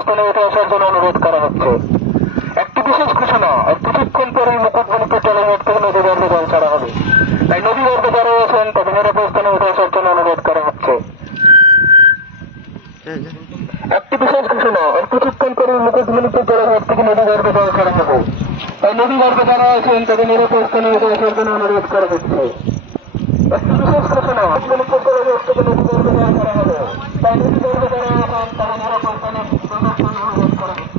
নিরাপদ স্থানে উঠে আসার জন্য অনুরোধ করা হচ্ছে। একটি বিশেষ ঘোষণা, কিছুক্ষণ পরেই মুকুটমণিপুর জলাঘাট থেকে নদীগর্ভে জল ছাড়া হবে। তাই নদীগর্ভে যারা আছেন তাদের নিরাপদ স্থানে উঠে আসার জন্য অনুরোধ করা হচ্ছে। একটি বিশেষ ঘোষণা, কিছুক্ষণ পরেই মুকুটমণিপুর জলাঘাট থেকে নদীগর্ভে জল ছাড়া হবে। তাই নদীগর্ভে যারা আছেন তাদের নিরাপদ স্থানে উঠে আসার জন্য অনুরোধ করা হচ্ছে। একটি বিশেষ ঘোষণা, মুকুটমণিপুর জলাঘাট থেকে নদীগর্ভে জল ছাড়া হবে। তাই নদীগর্ভে যারা আছেন তাদের নিরাপদ স্থানে অনুরোধ করা হচ্ছে।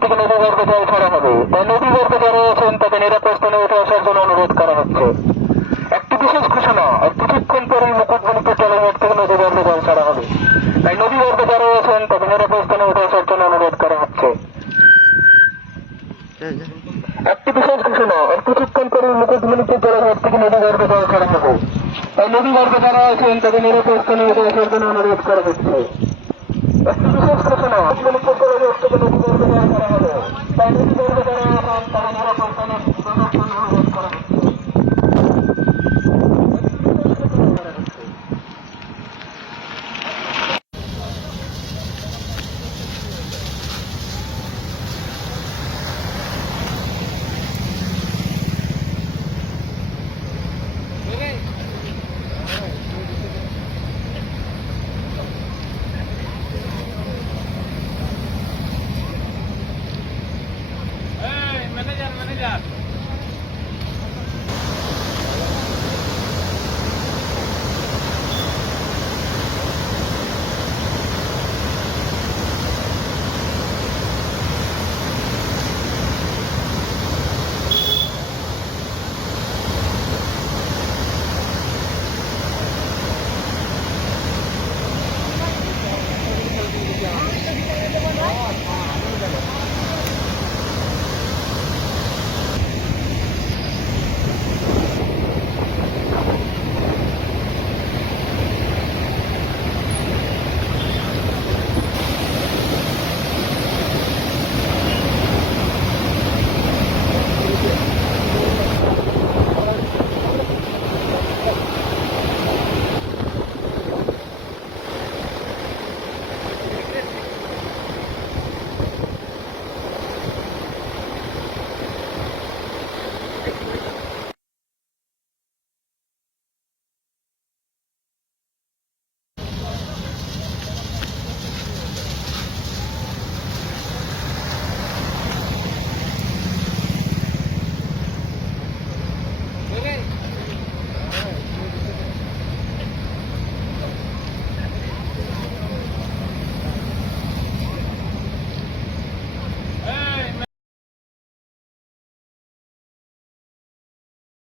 থেকে নদীগর্ভে জল ছাড়া হবে। তাই নদীগর্ভে যারা আছেন তাদের নিরাপদ স্থানে উঠে আসার জন্য অনুরোধ করা হচ্ছে। একটি বিশেষ ঘোষণা, কিছুক্ষণ পরেই মুকুটমণিপুর জলাঘাট থেকে নদীগর্ভে জল ছাড়া হবে। তাই নদীগর্ভে যারা আছেন তাদের নিরাপদ স্থানে উঠে আসার জন্য অনুরোধ করা হচ্ছে। একটি বিশেষ ঘোষণা, কিছুক্ষণ পরেই মুকুটমণিপুর জলাঘাট থেকে নদীগর্ভে জল ছাড়া হবে। তাই নদীগর্ভে যারা আছেন তাদের নিরাপদ স্থানে উঠে আসার জন্য অনুরোধ করা হচ্ছে। একটি বিশেষ ঘোষণা, মুকুটমণিপুর জলাঘাট থেকে নদীগর্ভে জল ছাড়া হবে। তাই নদীগর্ভে যারা আছেন তাদের নিরাপদ স্থানে অনুরোধ করা হচ্ছে। ম্যানেজার